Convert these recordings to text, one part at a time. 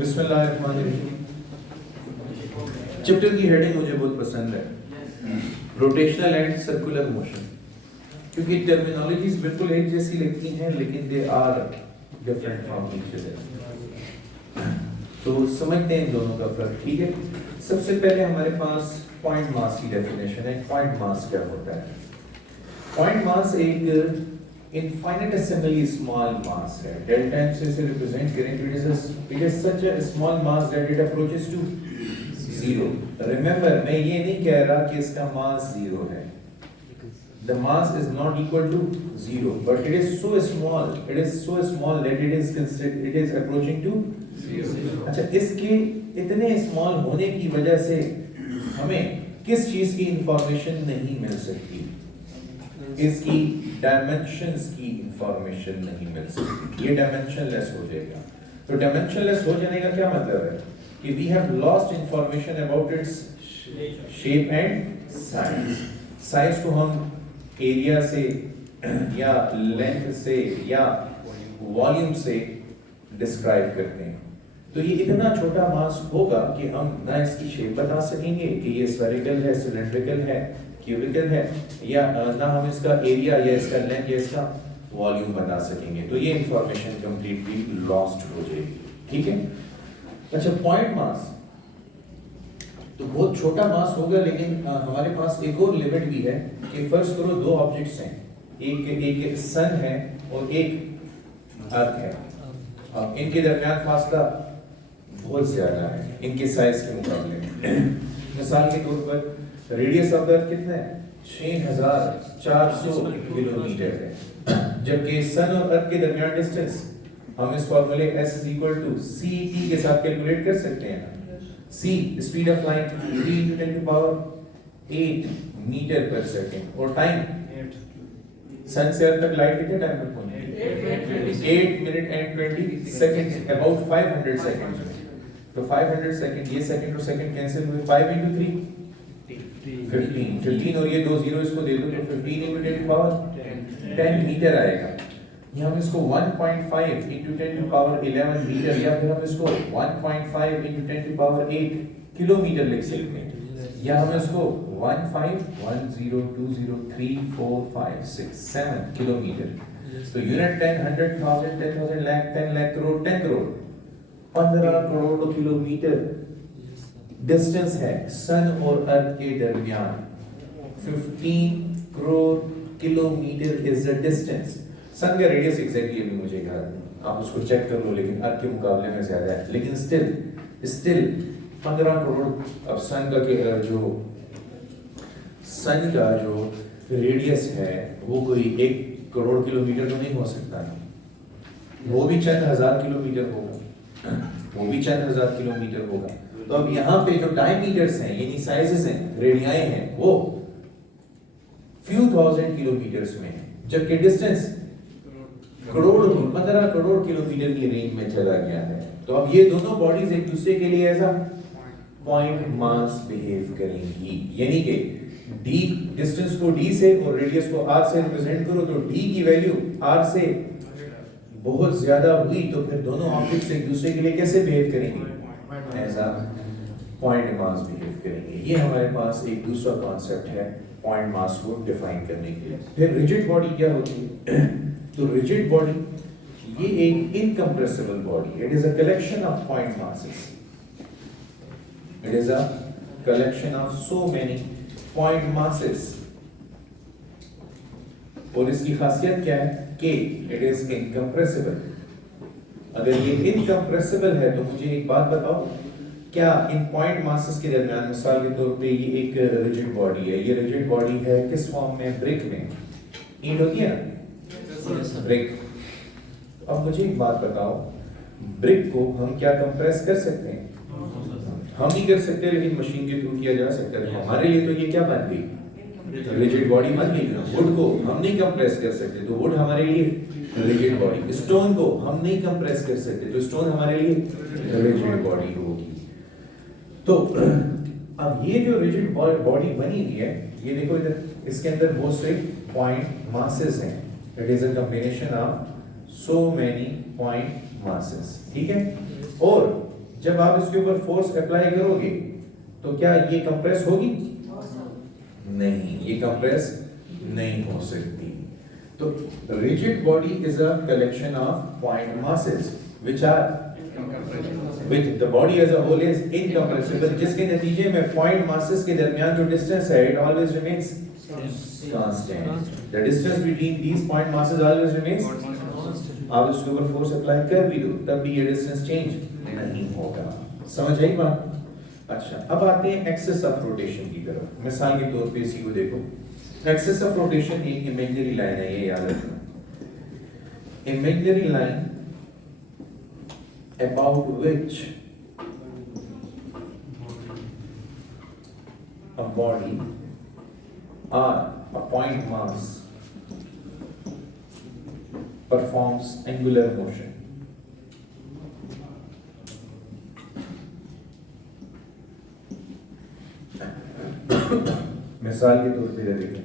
बिस्मिल्लाहिर्रहमानिर्रहीम। चैप्टर की हेडिंग मुझे बहुत पसंद है, रोटेशनल एंड सर्कुलर मोशन, क्योंकि टर्मिनोलॉजीज बिल्कुल एक जैसी लगती हैं लेकिन they are different from each other. तो समझते हैं इन दोनों का फर्क, ठीक है। सबसे पहले हमारे पास पॉइंट मास की डेफिनेशन है। पॉइंट मास क्या होता है? पॉइंट मास एक infinitesimally small mass है। डेल्टा m से इसे रिप्रेजेंट करें तो it is such a small mass that it approaches to zero. Remember, मैं ये नहीं कह रहा कि इसका मास जीरो है। The mass is not equal to zero, but it is so small. It is so small that it is approaching to zero. अच्छा, इसके इतने स्मॉल होने की वजह से हमें किस चीज की इंफॉर्मेशन नहीं मिल सकती? इसकी डायमेंशंस की इंफॉर्मेशन नहीं मिल सकती। ये डायमेंशनलेस हो जाएगा। तो डायमेंशनलेस हो जाने का क्या मतलब है कि we have lost information about its shape and size. Size को हम एरिया से या लेंथ से या वॉल्यूम से डिस्क्राइब करते हैं। तो ये इतना छोटा मास होगा कि हम ना इसकी शेप बता सकेंगे कि ये स्फेरिकल है, सिलेंड्रिकल है, क्यूबिकल है, या ना हम इसका एरिया या इसका लेंथ या इसका वॉल्यूम बता सकेंगे। तो ये इंफॉर्मेशन कंप्लीटली लॉस्ट हो जाएगी, ठीक है। अच्छा, पॉइंट मास तो बहुत छोटा मास होगा, लेकिन हमारे पास एक और लिमिट भी है कि फर्स्ट करो दो ऑब्जेक्ट्स हैं, एक सन है और एक अर्थ है। अब इनके दरमियान फासला बहुत ज्यादा है इनके साइज के मुकाबले। मिसाल के तौर पर रेडियस ऑफ द अर्थ कितना है? 6400 किलोमीटर है, जबकि सन और अर्थ के दरमियान डिस्टेंस हम इस फॉर्मूले s c/t के साथ कैलकुलेट कर सकते हैं। c speed of light 3 × 10⁸ metre per second, और टाइम सन से अर्थ तक लाइट कितने टाइम में पहुंचेगी? 8 minute and 20 seconds, about 500 seconds में। तो 500 सेकंड, ये सेकंड और सेकंड कैंसिल हुए, 5 × 3 15 और ये दो जीरो इसको दे दो तो 15 × 10 मीटर आएगा। या हम इसको 1.5 × 10⁻11 मीटर, या फिर हम इसको 1.5 × 10⁸ किलोमीटर लिख सकते हैं, या हम इसको 15102034567 किलोमीटर। तो unit 10, 100,000, 10,000, lakh, 10 lakh crore, 10 crore, 15 crore kilometre distance है सन और अर्थ के दरमियान। 15 crore kilometre is the distance. Sun का रेडियस एग्जैक्टली अभी मुझे याद नहीं, आप उसको चेक कर लो, लेकिन अर्थ के मुकाबले में ज्यादा है, लेकिन स्टिल 15 करोड़। अब सन का जो रेडियस है वो कोई 1 करोड़ किलोमीटर तो नहीं हो सकता है, वो भी चंद हजार किलोमीटर होगा, वो भी चंद हजार किलोमीटर होगा। तो अब यहाँ पे जो डायमीटर्स हैं, यानी साइजेस हैं, रेडियाई हैं, वो few thousand किलोमीटर्स में है, जबकि डिस्टेंस करोड़, 15 करोड़ किलोमीटर की रेंज में चला गया है। तो अब ये दोनों बॉडीज एक दूसरे के लिए ऐसा पॉइंट मास बिहेव करेंगी, यानी कि d डिस्टेंस को d से और रेडियस को r से रिप्रेजेंट करो, तो d की वैल्यू r से बहुत ज्यादा हुई, तो फिर दोनों ऑब्जेक्ट्स एक दूसरे के लिए कैसे बिहेव करेंगे? ऐसा पॉइंट मास बिहेव करेंगे। ये हमारे पास एक दूसरा कॉन्सेप्ट है पॉइंट मास को डिफाइन करने के लिए। फिर रिजिड बॉडी क्या होती है? तो रिजिड बॉडी ये एक incompressible body, it is a collection of point masses, it is a collection of so many point masses. और इसकी खासियत क्या है कि इट इज इनकम्प्रेसिबल। अगर ये इनकम्प्रेसिबल है तो मुझे एक बात बताओ, क्या इन पॉइंट मासेस के दरमियान, मिसाल के तौर पे ये एक रिजिड बॉडी है, ये रिजिड बॉडी है किस फॉर्म में? ब्रिक में। ईंट होती है ना, ब्रिक। अब मुझे एक बात बताओ, ब्रिक को हम क्या कंप्रेस कर सकते हैं? हम नहीं कर सकते, लेकिन मशीन के थ्रू किया जा सकता है। हमारे लिए तो ये क्या बन गई? रिजिड बॉडी बन गई। वुड को हम नहीं कंप्रेस कर सकते, तो वुड हमारे लिए रिजिड बॉडी। स्टोन को हम नहीं कंप्रेस कर सकते, तो स्टोन हमारे लिए रिजिड बॉडी होगी। तो अब ये जो रिजिड बॉडी बनी हुई है, ये देखो इधर, इसके अंदर बहुत से पॉइंट मासेस हैं। It is a combination of so many point masses, ठीक है। और जब आप इसके ऊपर फोर्स अप्लाई करोगे तो क्या ये कंप्रेस होगी? नहीं, ये कंप्रेस नहीं हो सकती। तो rigid body is a collection of point masses which are which the body as a whole is incompressible, जिसके नतीजे में पॉइंट मासेस के दरमियान जो डिस्टेंस है it always remains constant. The distance between these point masses always remains constant. आप इसके ऊपर फोर्स अप्लाई कर भी दो तब भी ये डिस्टेंस चेंज नहीं होगा। समझ आई बात? अच्छा, अब आते हैं एक्सिस ऑफ रोटेशन की तरफ। मिसाल के तौर पे इसी को देखो। एक्सिस ऑफ रोटेशन एक इमेजिनरी लाइन है, ये याद रखना। Imaginary line about which a body or a point mass performs angular motion. मिसाल के तौर पे देखें,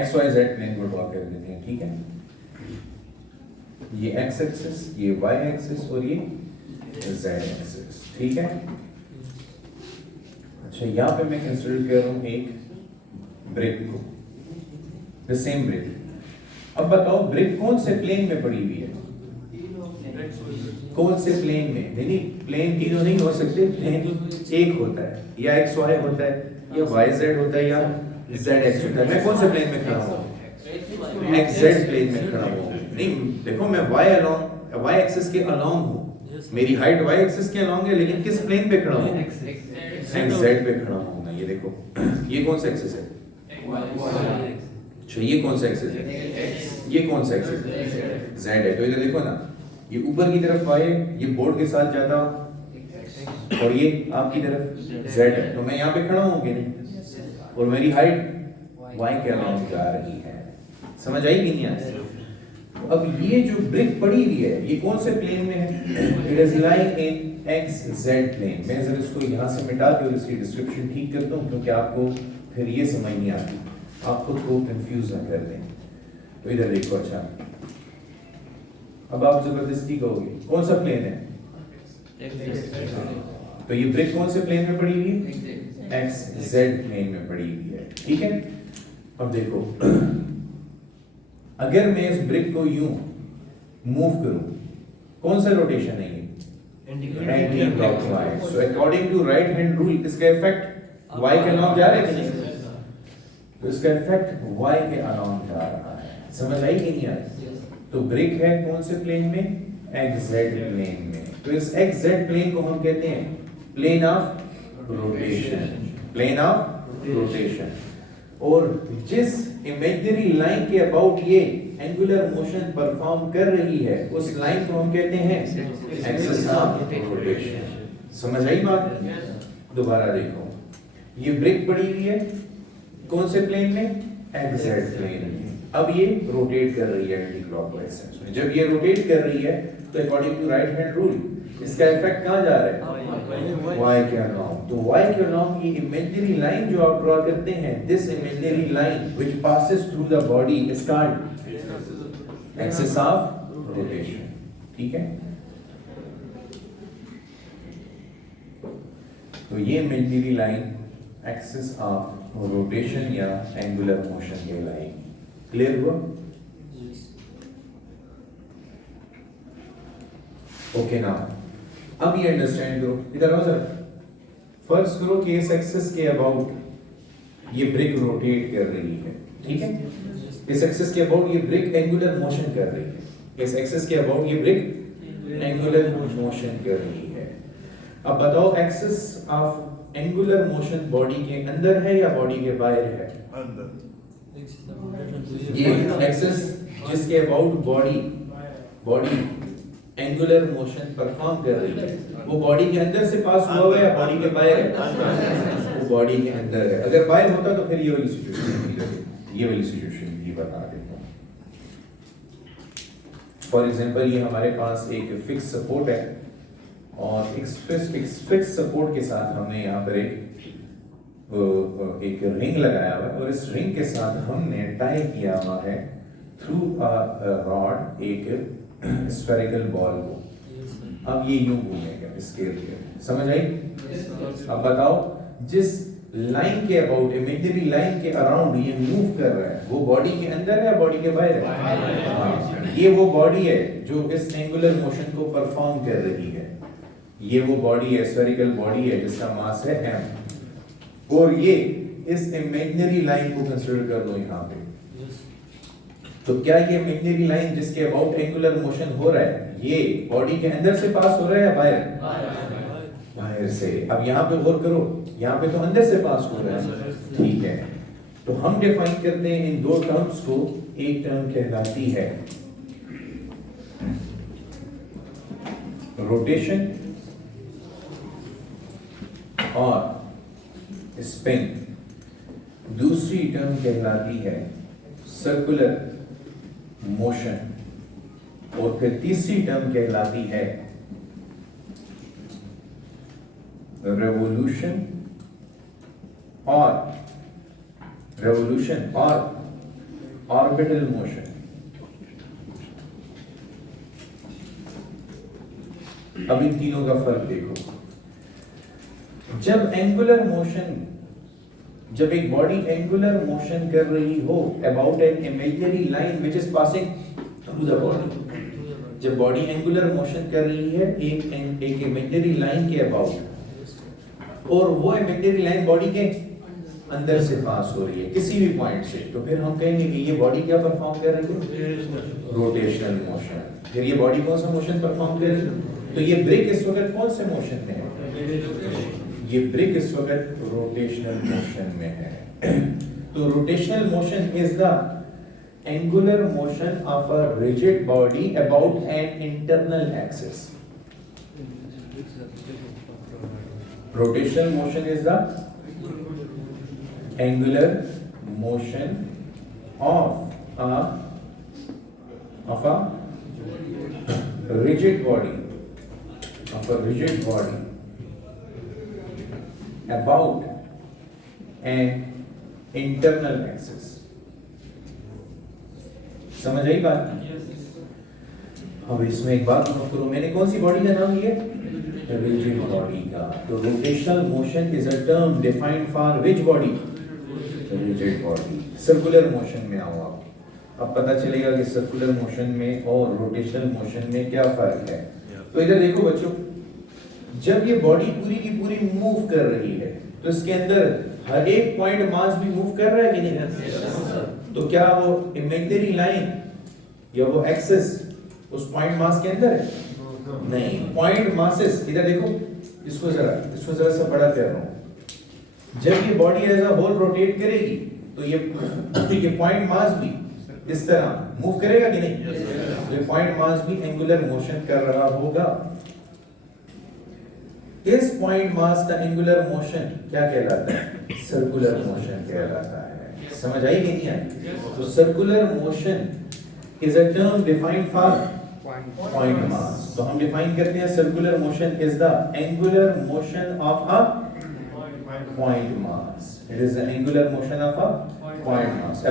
XYZ प्लेन को ड्रॉ कर देते हैं, ठीक है? ये x एक्सिस, ये y एक्सिस और ये z एक्सिस, ठीक है? अच्छा, यहाँ पे मैं कंसीडर कर रहा हूँ एक ब्रिक को, द सेम ब्रिक। अब बताओ ब्रिक कौन से प्लेन में पड़ी हुई है? कौन से प्लेन में? नहीं, प्लेन तीनों नहीं हो सकते, प्लेन एक होता है, या एक्स वाई होता है, या वाई जेड होता है, या जेड एक्स होता है। मैं कौन से प्लेन में खड़ा हूँ? एक्स जेड प्लेन में खड़ा हूँ। नहीं, देखो मैं y एक्सिस के अलोंग हूँ, मेरी हाइट y एक्सिस के अलोंग है, लेकिन किस प्लेन पे खड़ा हूँ? एक्स जेड पे खड़ा हूँ मैं। ये देखो, ये कौन सा एक्सिस है? अच्छा, ये कौन सा एक्सिस है? ये कौन सा एक्सिस है? जेड है। तो इधर देखो ना, ये ऊपर की तरफ y है, ये बोर्ड के साथ जाता और ये आपकी तरफ z है, तो मैं यहाँ पे खड़ा हूँ कि नहीं? और मेरी हाइट y के अलोंग जा रही है। समझ आई कि नहीं आई? अब ये जो ब्रिक पड़ी हुई है, ये कौन से प्लेन में है? It is lying in X Z plane. मैं जरा इसको यहाँ से मिटा के और इसकी डिस्क्रिप्शन ठीक करता हूँ, क्योंकि आपको फिर ये समझ नहीं आती, आप खुद को कंफ्यूज ना कर दें। तो इधर देखो। अच्छा, अब आप जबरदस्ती कहोगे कौन सा प्लेन है? तो ये ब्रिक कौन से प्लेन में पड़ी हुई है? एक्स जेड प्लेन में पड़ी हुई है, ठीक है? अब देखो, अगर मैं इस ब्रिक को यूं मूव करूं, कौन सा रोटेशन है ये? Anticlockwise. So according to right hand rule, इसका इफेक्ट y के अलोंग जा रहा है कि नहीं? तो इसका इफेक्ट y के अलोंग जा रहा है। समझ आई कि नहीं आई? तो ब्रिक है कौन से प्लेन में? एक्स जेड प्लेन में। तो इस एक्स जेड प्लेन को हम कहते हैं plane of rotation, plane of rotation. और जिस इमेजिनरी लाइन के अबाउट ये एंगुलर मोशन परफॉर्म कर रही है, उस लाइन को हम कहते हैं एक्सिस ऑफ रोटेशन। समझ आई बात? दोबारा देखो, ये ब्रिक पड़ी हुई है कौन से प्लेन में? एक्स जेड प्लेन में। अब ये रोटेट कर रही है एंटी क्लॉकवाइज सेंस में। जब ये रोटेट कर रही है तो according to right hand rule इसका इफेक्ट कहां जा रहा है? y के अलोंग। तो y के अलोंग ये इमेजिनरी लाइन जो आप ड्रॉ करते हैं, this imaginary line which passes through the body is called axis of rotation, ठीक है? तो ये imaginary line axis of rotation या एंगुलर मोशन कहलाएगी। क्लियर हुआ? ओके ना, अब ये अंडरस्टैंड करो। इधर आओ जरा। फर्ज करो कि इस एक्सिस के अबाउट ये ब्रिक रोटेट कर रही है, ठीक है? इस एक्सिस के अबाउट ये ब्रिक एंगुलर मोशन कर रही है। इस एक्सिस के अबाउट ये ब्रिक एंगुलर मोशन कर रही है। अब बताओ, axis of angular motion body के अंदर है या बॉडी के बाहर है? अंदर। ये एक्सिस जिसके about body angular motion perform कर रही है, वो बॉडी के अंदर से पास हुआ है या बॉडी के बाहर है? वो बॉडी के अंदर है। अगर बाहर होता तो फिर ये वाली सिचुएशन भी बता देता हूँ। फॉर एग्जांपल, ये हमारे पास एक फिक्स सपोर्ट है और एक फिक्स सपोर्ट के साथ हमने यहाँ पर एक रिंग लगाया हुआ है और इस रिंग के साथ हमने टाई किया हुआ है थ्रू अ रॉड एक स्फेरिकल बॉल को। अब ये यूं घूमेगा इसके लिए, समझ आई? अब बताओ, जिस लाइन के अबाउट, इमेजिनरी लाइन के अराउंड ये मूव कर रहा है, वो बॉडी के अंदर है या बॉडी के बाहर है? हाँ, ये वो बॉडी है जो इस एंगुलर मोशन को परफॉर्म कर रही है। ये वो बॉडी है, स्फेरिकल बॉडी है जिसका मास है m, और ये इस इमेजिनरी लाइन को कंसीडर कर लो यहाँ पे। तो क्या ये इमेजिनरी लाइन जिसके अबाउट एंगुलर मोशन हो रहा है, ये बॉडी के अंदर से पास हो रहा है या बाहर? बाहर से। अब यहाँ पे गौर करो, यहाँ पे तो अंदर से पास हो रहा है, ठीक है। तो हम डिफाइन करते हैं इन दो टर्म्स को, एक टर्म कहलाती है रोटेशन और स्पिन, दूसरी टर्म कहलाती है सर्कुलर मोशन, और फिर तीसरी टर्म कहलाती है रेवोल्यूशन और ऑर्बिटल मोशन। अब इन तीनों का फर्क देखो। जब एंगुलर मोशन, जब एक बॉडी एंगुलर मोशन कर रही हो about an imaginary line which is passing through the body, जब बॉडी एंगुलर मोशन कर रही है एक इमेजिनरी लाइन के अबाउट, और वो इमेजिनरी लाइन बॉडी के अंदर से पास हो रही है किसी भी पॉइंट से, तो फिर हम कहेंगे कि ये बॉडी क्या परफॉर्म कर रही है? Rotational motion. फिर ये बॉडी कौन सा मोशन परफॉर्म कर रही है? तो ये ब्रेक इस वक्त कौन से मोशन में है? ये ब्रेक इस वक्त रोटेशनल मोशन में है। तो rotational motion is the angular motion of a rigid body about an internal axis. Rotational motion is the angular motion of a rigid body, about an internal axis. समझ आई बात? अब इसमें एक बात नोट करो, मैंने कौन सी बॉडी का नाम लिया? रिजिड बॉडी का। तो rotational motion is a term defined for which body? Rigid body. Circular motion में आओ आप, अब पता चलेगा कि सर्कुलर मोशन में और रोटेशनल मोशन में क्या फर्क है। तो इधर देखो बच्चों, जब ये बॉडी पूरी की पूरी मूव कर रही है तो इसके अंदर हर एक पॉइंट मास भी मूव कर रहा है कि नहीं? तो क्या वो इमेजिनरी लाइन या वो एक्सिस उस पॉइंट मास के अंदर है? नहीं, पॉइंट मासेस, इधर देखो, इसको जरा सा बड़ा कर रहा हूं। जब ये body as a whole rotate करेगी तो ये पॉइंट मास भी इस तरह मूव करेगा कि नहीं? तो ये पॉइंट मास भी एंगुलर मोशन कर रहा होगा। इस पॉइंट मास का एंगुलर मोशन क्या कहलाता है? सर्कुलर मोशन कहलाता है। समझ आई कि नहीं आई? तो circular motion is a term defined for point mass. तो हम डिफाइन करते हैं circular motion is the angular motion of a point mass. It is the angular motion of a point mass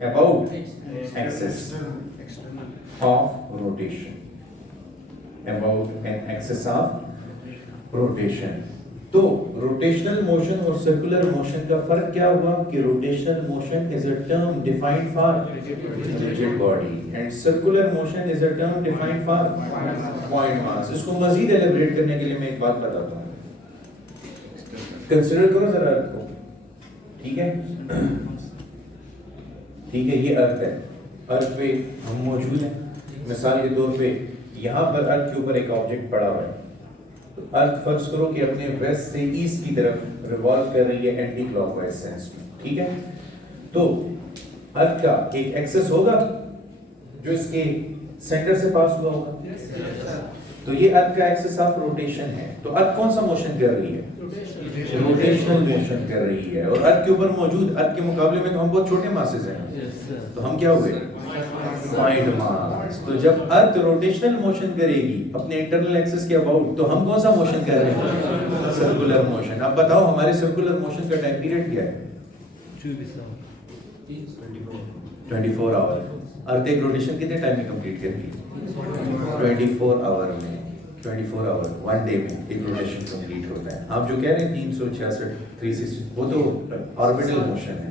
about axis of rotation, about an axis of rotation। तो rotational motion और circular motion का फर्क क्या हुआ कि rotational motion is a term defined for rigid body and circular motion is a term defined for point mass. इसको मजीद एलिब्रेट करने के लिए मैं एक बात बताता हूँ, कंसीडर करो जरा अर्थ को, ठीक है? ठीक है, ये अर्थ है, अर्थ पे हम मौजूद हैं। मिसाल के तौर पे यहाँ पर अर्थ के ऊपर एक ऑब्जेक्ट पड़ा हुआ है, तो अर्थ फर्ज करो कि अपने वेस्ट से ईस्ट की तरफ रिवॉल्व कर रही है एंटी क्लॉकवाइज सेंस में, ठीक है? तो अर्थ का एक एक्सिस होगा जो इसके सेंटर से पास हुआ होगा, तो ये अर्थ का एक्सिस ऑफ रोटेशन है। तो अर्थ कौन सा मोशन कर रही है? रोटेशनल मोशन कर रही है। और अर्थ के ऊपर मौजूद, अर्थ के मुकाबले में तो हम बहुत छोटे मासेस हैं, तो हम क्या हुए? Point mass. तो जब अर्थ रोटेशनल मोशन करेगी अपने इंटरनल एक्सिस के अबाउट, तो हम कौन सा मोशन कर रहे हैं? Circular motion. अब बताओ हमारे सर्कुलर मोशन का टाइम पीरियड क्या है? 24 आवर। अर्थ एक रोटेशन कितने टाइम में कंप्लीट करती है? 24 आवर में 24 आवर 1 डे में एक रोटेशन कंप्लीट होता है। आप जो कह रहे हैं 366 360 वो तो ऑर्बिटल मोशन है,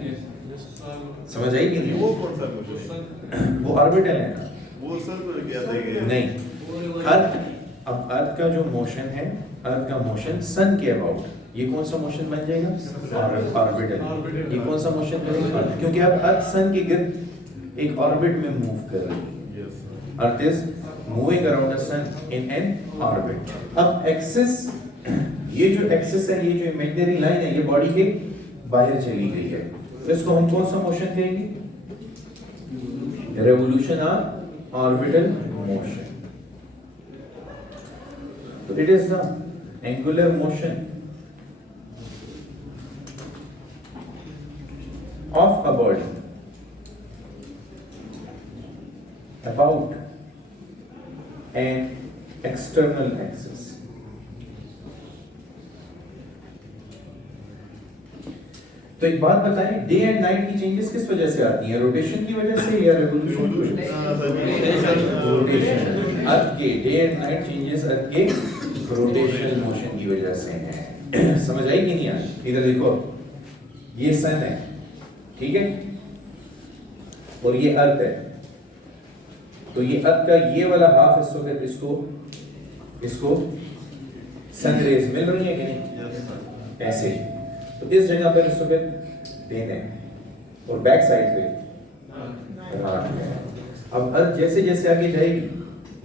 समझ आई कि नहीं? वो कौन सा मोशन? वो ऑर्बिटल है ना, वो सर पर क्या था? नहीं अर्थ। अब अर्थ का जो मोशन है, अर्थ का मोशन सन के अबाउट, ये कौन सा मोशन बन जाएगा? ऑर्बिटल। ये कौन सा मोशन बनेगा? क्योंकि अब अर्थ सन के गिर्द एक ऑर्बिट में मूव कर रही है। Yes earth is moving around the sun in an orbit. अब एक्सिस, ये जो एक्सिस है, ये जो इमेजिनरी लाइन है, ये बॉडी के बाहर चली गई है, तो इसको हम कौन सा मोशन कहेंगे? Revolution of orbital motion. तो it is the angular motion of a body about an external axis. तो एक बात बताएं, डे एंड नाइट की चेंजेस किस वजह से आती हैं? रोटेशन की वजह से या रेवोल्यूशन की वजह से? रोटेशन। अर्थ के डे एंड नाइट चेंजेस अर्थ के रोटेशनल मोशन की वजह से हैं। समझ आई कि नहीं आई? इधर देखो, ये सन है, ठीक है, और ये अर्थ है, तो ये अर्थ का ये वाला हाफ इस वक्त इसको सन रेज मिल रही है कि नहीं? ऐसे, तो इस जगह पर इस वक्त दिन है और बैक साइड पे रात है। अब अर्थ जैसे जैसे आगे जाएगी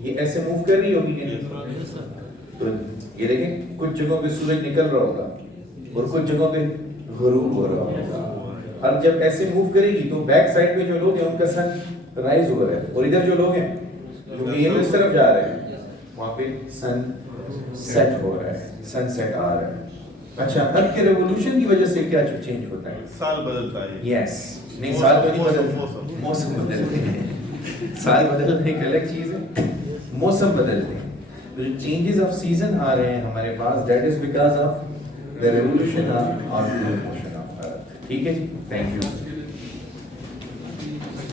ये ऐसे मूव कर रही होगी कि नहीं? तो ये देखें, कुछ जगहों पे सूरज निकल रहा होगा और कुछ जगहों पे गुरूब हो रहा होगा। अब जब ऐसे मूव करेगी तो बैक साइड पे जो लोग हैं उनका सन राइज हो रहा है, और इधर जो लोग हैं जो ये इस तरफ जा रहे हैं वहां पे सन सेट हो रहा है, सनसेट आ रहा है। अच्छा, अर्थ के रेवोल्यूशन की वजह से क्या चेंज होता है? साल बदलता है। यस, नहीं साल तो नहीं बदलते, मौसम बदलते हैं। साल बदलना एक अलग चीज है, मौसम बदलते हैं। तो जो चेंजेस ऑफ सीजन आ रहे हैं हमारे पास, that is because of the revolution of orbital motion of earth. ठीक है जी, थैंक यू।